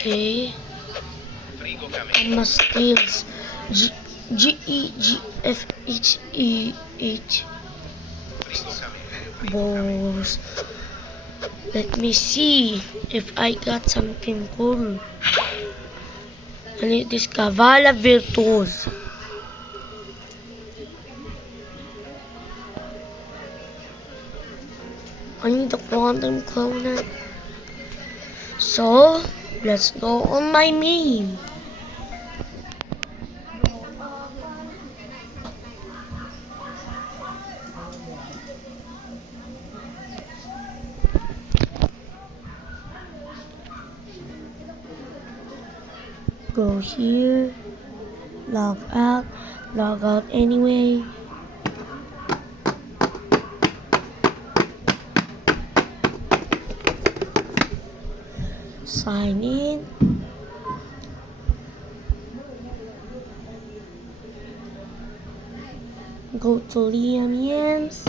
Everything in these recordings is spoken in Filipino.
Okay. Frigo kami. I must steals G-E-G-F-H-E-H. Frigo kami. Boss. Let me see if I got something cool. I need this Cavala Virtuoso. I need the Quantum Cloner. So, let's go on my main. Go here, log out anyway. Sign in. Go to Liam Yams.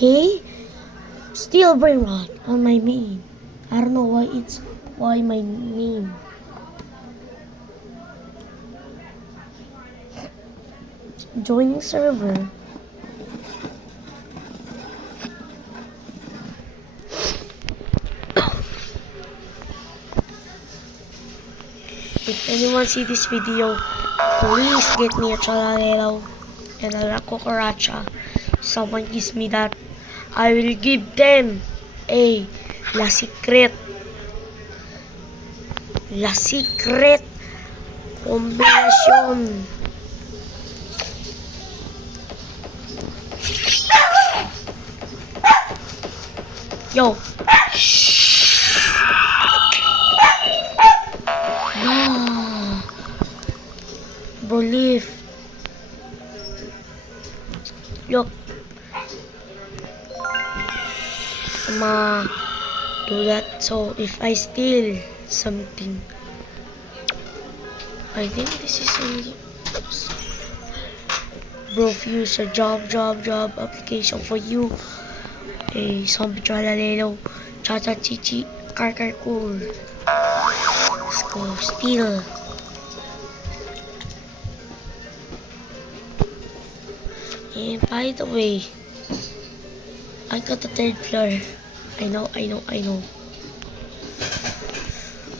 Okay, still brain rot on my main. I don't know why my name. Joining server. If anyone see this video, please get me a chalalelo and a cucaracha. Someone gives me that, I will give them a La Secret combination. Yo. No. Believe. Look. Do that. So if I steal something, I think this is only bro future job application for you. A zombie tralalelo, cha chichi, car cool. Let's go steal. And by the way, I got the third floor. I know. I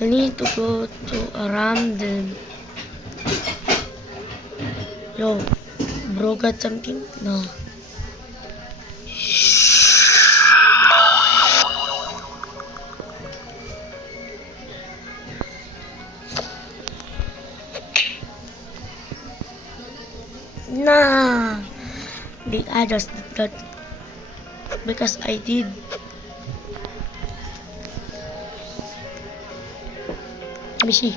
need to go to a random. Yo, bro got something? No. Nah. I just did that because I did. Let me see.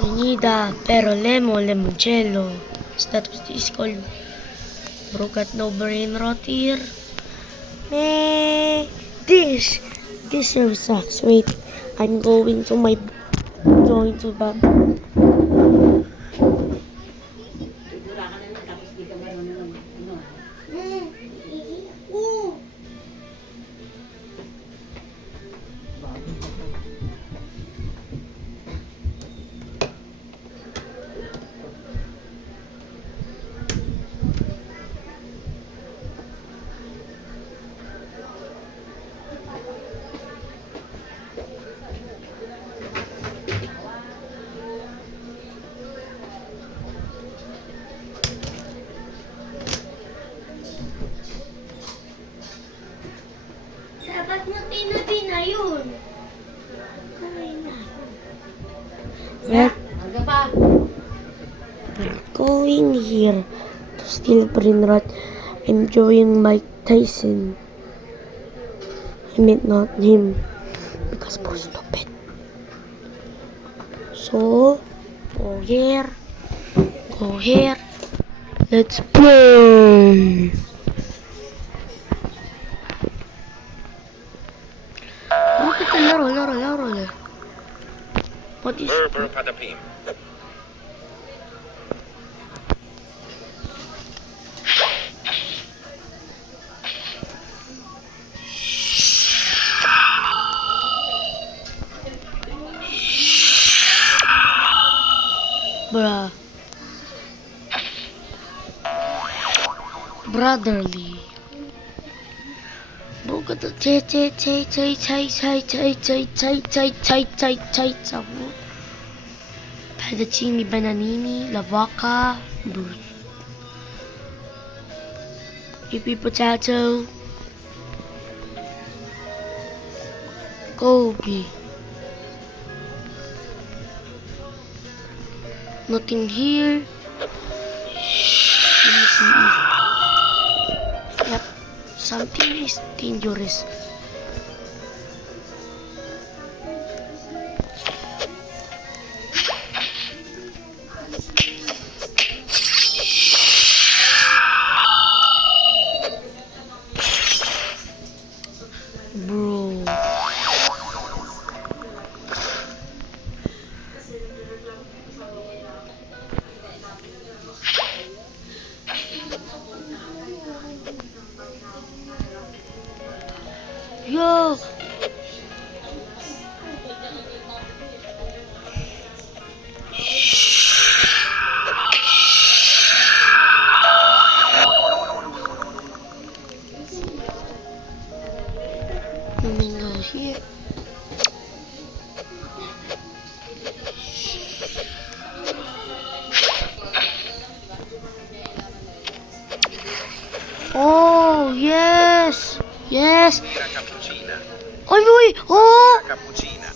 We need a limoncello. Is that what it is called? Bro got no brain rot here. This really sucks. Wait, I'm going to back. Dapat mo tinabi na yun. Ay na. We're going here to steal brain rot. I'm joining Mike Tyson. I meant not him. Because we're stupid. So, go here. Go here. Let's play. Bro, kita laro. What is Berber Patapim. bruh? Brotherly. Bro, kata chay. Fettuccine bananini, lavaka, yippee potato, Kobe. Nothing here. Let me see if... Yep, something is dangerous. Bro. Yo. Let me go here. Oh, yes. Vampira cappuccina. Oi. Oh. Cappuccina.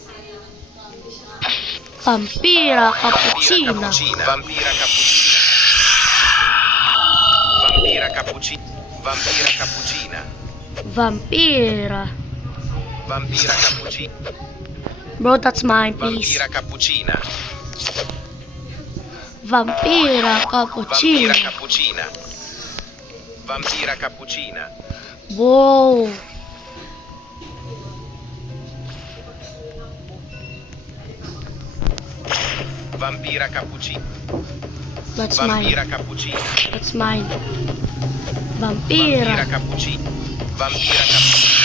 Vampira cappuccina. Vampira cappuccina. Vampira cappuccina. Vampira cappuccina. Vampira. Vampira cappuccina. Bro, that's mine, please. Vampira cappuccina. Vampira Vampira cappuccina. cappuccina. Vampira cappuccina. Whoa. Vampira cappuccina. That's Vampira mine. cappuccina. That's mine. Vampira Vampira. cappuccina. Vampira cappuccina.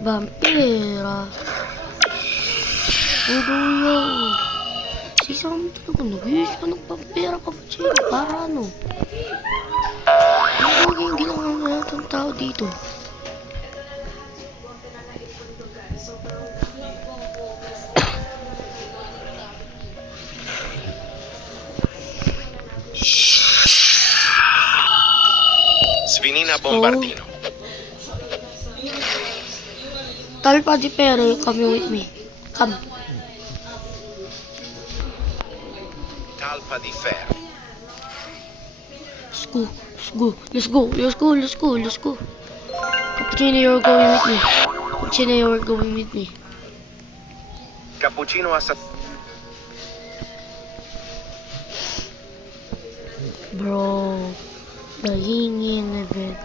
Vampira. Uduyo. Si Sam talaga nag-iis ka ng vampira cappuccino. Para ano? Ano yung ginawa na itong tao dito? Svinina bombardino. Talpa di pero you come with me. Come. Talpa di ferro. Let's go. Cappuccino, you're going with me. Cappuccino, you're going with me. Cappuccino assaggiato. Bro, the hanging event.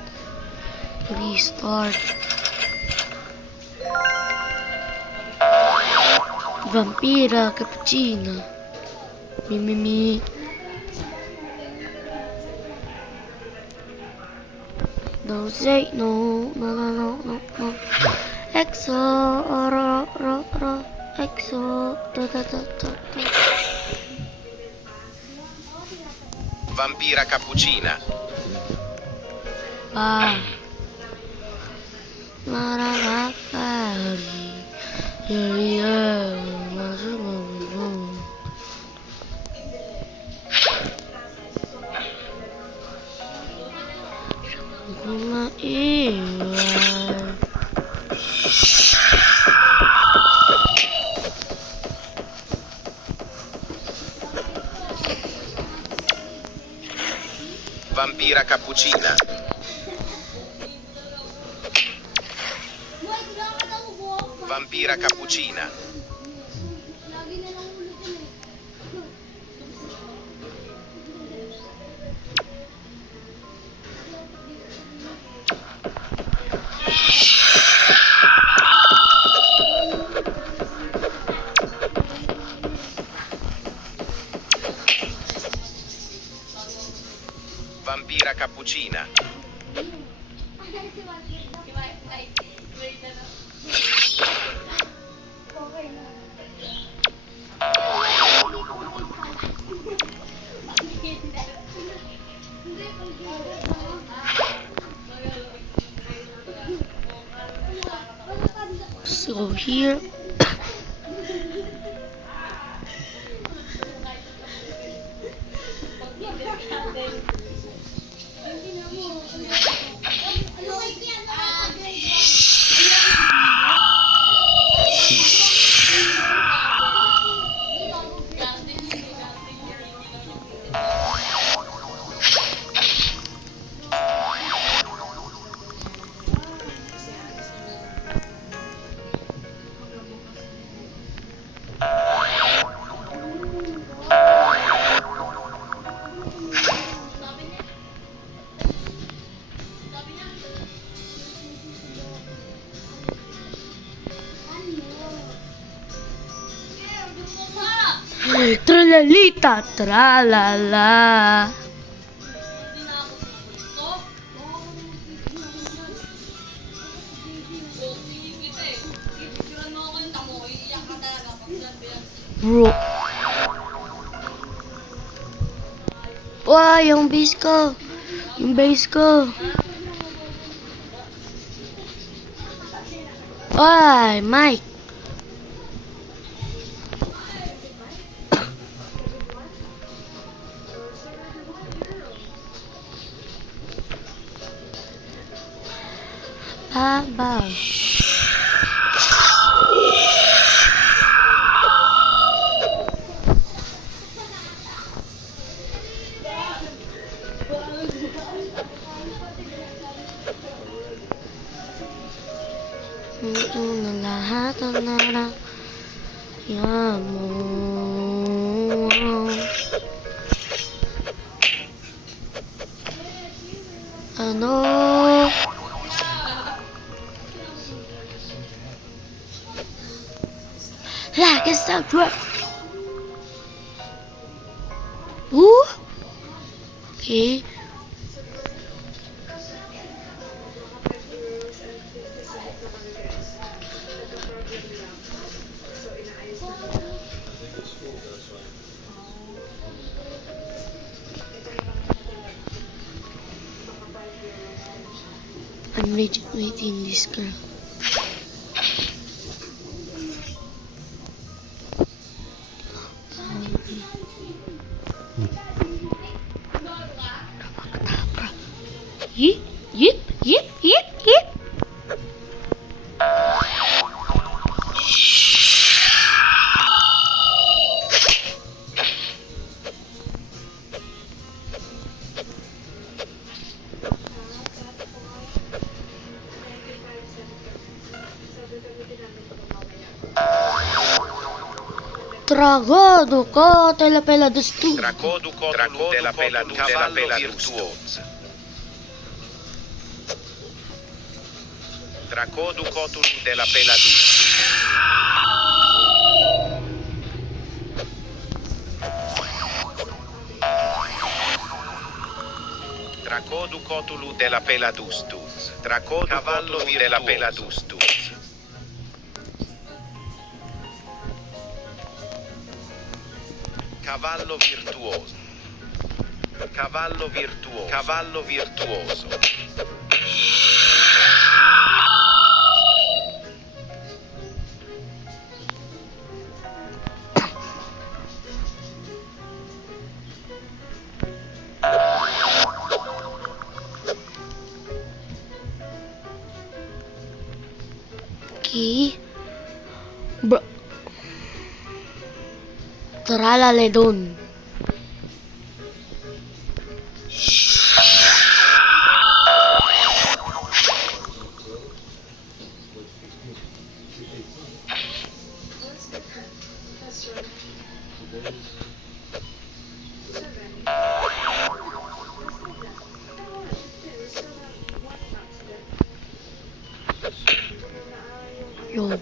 Restart. Vampira cappuccino. Me. Don't say no. Exo, ro. Exo, da. Vampira cappuccina. Maramapari. Vampira cappuccina. Vampira cappuccina. Vampira cappuccina. So here, tralalita, tralala. Bro. Wah, yung base ko. Yung base ko. Ay, Mike. Baba. Ito na lahat ang naraya mo. Ano? Like a subscribe. Ooh. Okay. I'm waiting this girl. Yip, yip, yip, yip, yip. Tragodo ko, telepela destu. Tracoduco della pela cavallo virtuoso. Tracodukotulu della pela Tracodukotulu della pela dustus. Cavallo della pela dustus. Cavallo virtuoso. Cavallo virtuoso. Cavallo virtuoso. Okay. Bro. Tralale doon. Yo.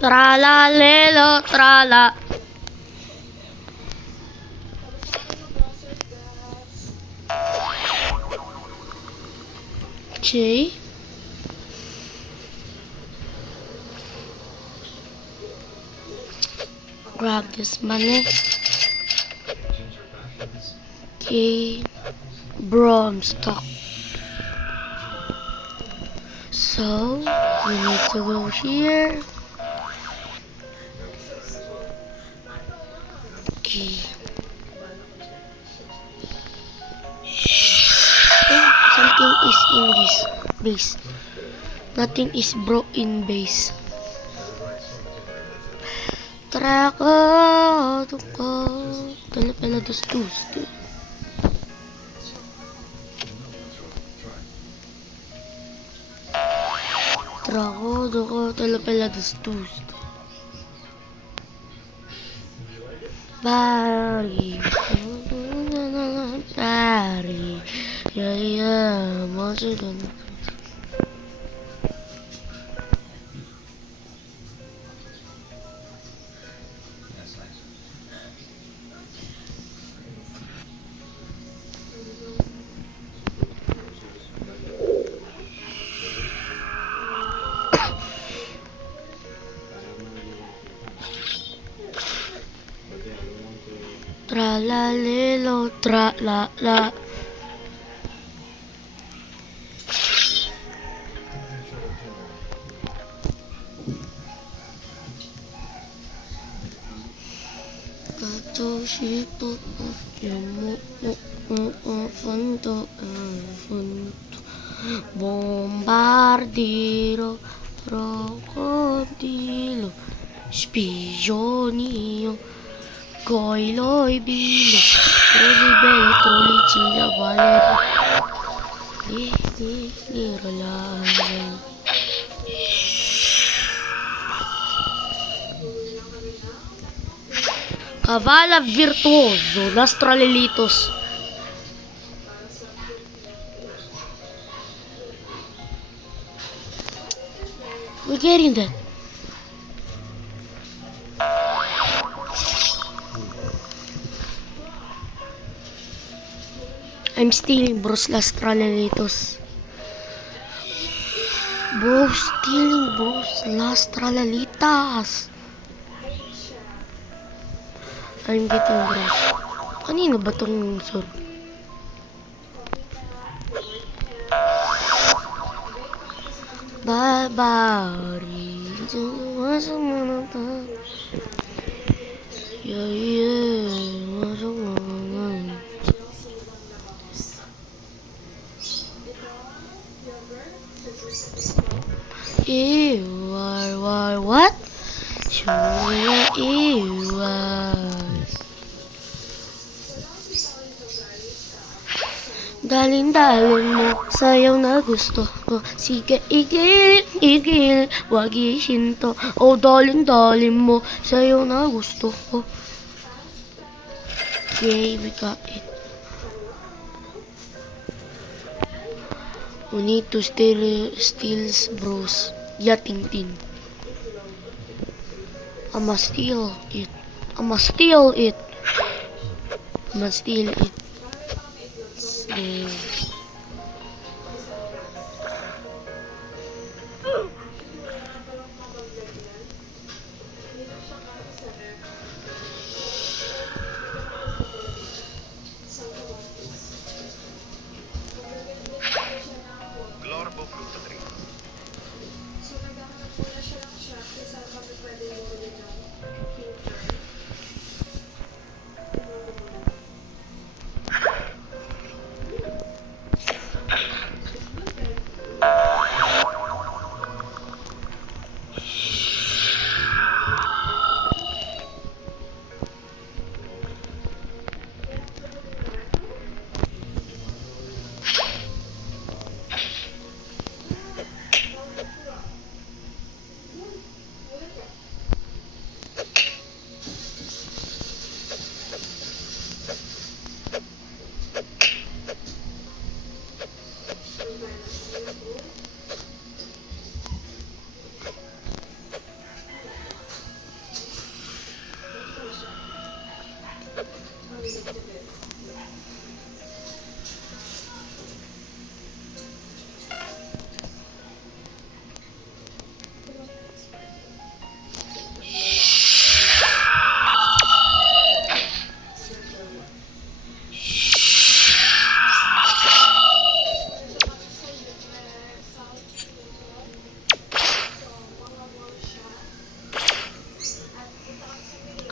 Trala lelo trala. Okay. Grab this money. Okay. Bro, I'm stuck. So, we need to go here. Okay. Oh, something is in this base. Nothing is broke in base. Tracado ko. Pela dos tusto. Tracado ko. Pela dos tusto. Bari. Bari. Yeah, what's it gonna do? Tra la lelo tra la la. Kato shito yamu funto bombardiro crocodilo spionio Coiloi bilo, troli bello, troli cina valere. Li relaxing. Cavala virtuoso, Lastralelitos. We're getting that. I'm stealing bros Lastralelitos. Bro, stealing bros Lastralelitas. I'm getting bros. Kanino ba tong sir? Barbari. Yeah. What? Sure, Dalin-dalin mo, sayaw na gusto ko. Sige, igil, igil, wag ihinto. Oh, dalin-dalin mo, sayaw na gusto ko. Yay, we got it. We need to steal bros. Yeah, Tintin. I'ma steal it. I'ma steal it. I'ma steal it. Glorbo frutto tree.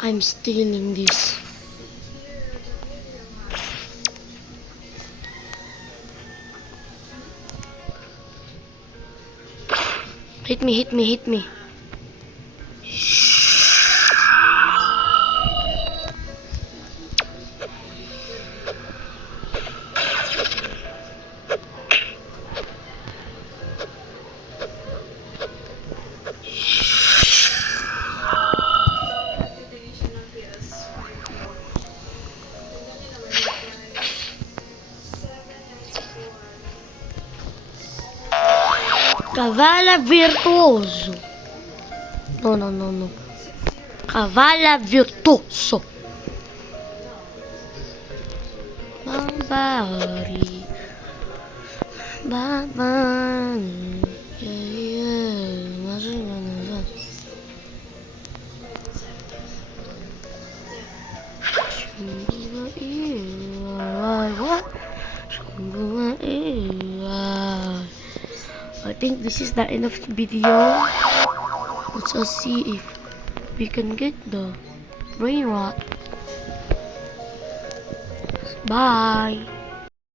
I'm stealing this. Hit me, hit me, hit me. Cavala virtuoso. No, no, no, no. Cavala virtuoso. Babari. Babari. Yeah, yeah. What? I think this is the end of the video. Let's us see if we can get the brain rot. Bye.